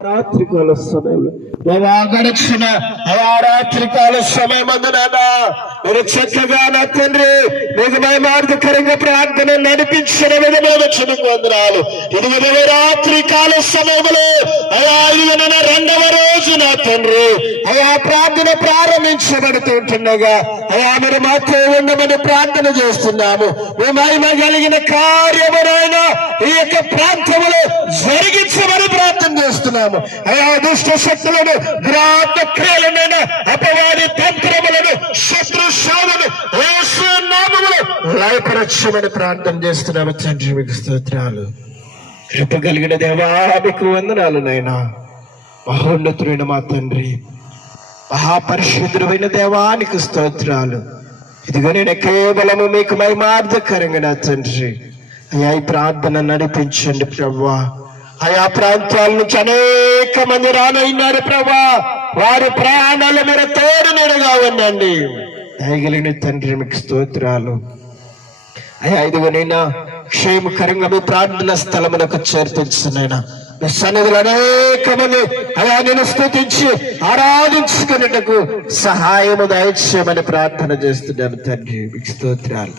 రాత్రికాల సమయంలో దేవా గడిచిన రాత్రికాల సమయం అందునా మీరు చక్కగా నా తండ్రి మీకు మహిమార్థకరంగా ప్రార్థన నడిపించిన విధమైన క్షణకు వందనాలు. ఇది రాత్రికాల సమయంలో ఇది రెండవ రోజు నా తండ్రి ప్రార్థన ప్రారంభించబడుతుంటుండగా మీరు మాతో ఉండమని ప్రార్థన చేస్తున్నాము. మీ మహిమ కలిగిన కార్యమునైనా ఈ యొక్క ప్రాంతంలో జరిగించమని ప్రార్థన చేస్తున్నాము. దుష్ట శక్తులను దురాత్మ క్రియలనైనా అపవాది తంత్రములను శత్రు శోధను యేసు నామములో లయపరచమని ప్రార్థన చేస్తున్నాము. తండ్రి మీకు స్తోత్రాలు. కృప కలిగిన దేవా మీకు వందనాలు నాయనా. మహోన్నతుడైన మా తండ్రి, మహాపరిశుద్ధుడైన దేవానికి స్తోత్రాలు. ఇదిగో నేను కేవలము మీకు మహిమార్థకరంగా నా తండ్రి అయ్యా ఈ ప్రార్థన నడిపించండి ప్రభువా. ఆయా ప్రాంతాల నుంచి అనేక మంది రానైనారు ప్రభా. వారి ప్రాణాలు మీరు తోడు నీడగా ఉండండి. దయగలిగిన తండ్రి మీకు స్తోత్రాలు. అయ్యా ఇదిగోనైనా క్షేమకరంగా మీ ప్రార్థన స్థలమునకు చేర్పించినైనా మీ సన్నిధులు అనేక మంది అయా నేను స్తుతించి ఆరాధించుకునేటకు సహాయము దయచేయమని ప్రార్థన చేస్తున్నాను తండ్రి మీకు స్తోత్రాలు.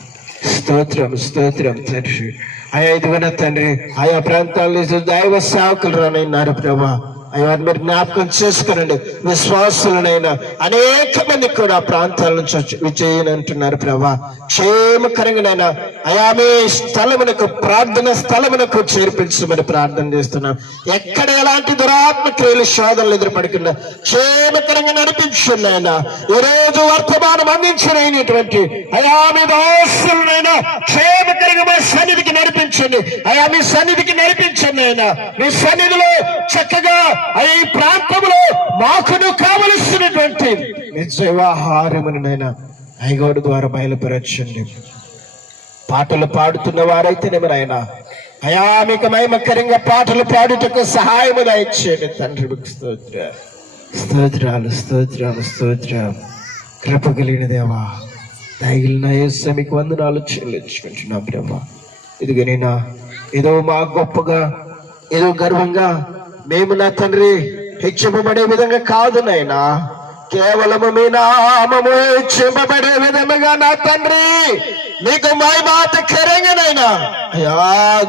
స్తోత్రం స్తోత్రం తండ్రి. ఆయా ఇదిగోన తండ్రి ఆయా ప్రాంతాల్లో దైవ సేవకులు రానైనారు ప్రభా. అయ్యా మీరు జ్ఞాపకం చేసుకునండి. విశ్వాసులనైనా అనేక మంది కూడా ప్రాంతాల నుంచి విజయనంటున్నారు ప్రభా. క్షేమకరంగానైనా అయా మీ స్థలమునకు ప్రార్థన స్థలమునకు చేర్పించమని ప్రార్థన చేస్తున్నాం. ఎక్కడ ఎలాంటి దురాత్మ క్రియలు శోధనలు ఎదురుపడకుండా క్షేమకరంగా నడిపించండి ఆయన. ఈ రోజు వర్తమానం అందించినటువంటి అయా మీ దోషులనైనా క్షేమకరంగా మా సన్నిధికి నడిపించండి. అయా మీ సన్నిధికి నడిపించండి ఆయన. మీ సన్నిధిలో చక్కగా ఈ ప్రాంతంలో మాకును కావలసినటువంటి నిజవాహారమునైనా ఐగోడు ద్వారా బయలుపరచండి. పాటలు పాడుతున్న వారైతేనేమి నాయనా అయా మీకు మహిమకరంగా పాటలు పాడుటకు సహాయము దయచేయండి తండ్రి మీకు స్తోత్రాలు స్తోత్రాలు స్తోత్రాలు. కృప కలిగిన దేవా దయగలిగిన యేసు మీకు వందనాలు చెల్లించుకుంటున్నాం ప్రభా. ఇదిగోనైనా ఏదో మా గొప్పగా ఏదో గర్వంగా మేము నా తండ్రి హెచ్చింపబడే విధంగా కాదు నైనా, కేవలము మీ నామము హెచ్చింపబడే విధముగా నా తండ్రి మీకు మహిమార్థకరంగానైనా అయా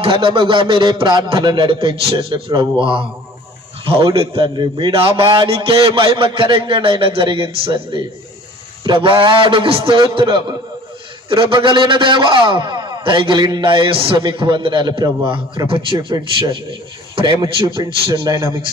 ఘనముగా మీరే ప్రార్థన నడిపించండి ప్రభువా. అవును తండ్రి మీ నామానికే మహిమకరంగానైనా జరిగించండి ప్రభానికి స్తోత్రం. కృప కలిగిన దేవా దయగలిగిన యేసు మీకు వందనాలు ప్రభా. కృప చూపించండి, ప్రేమ చూపించండి ఆయన మీకు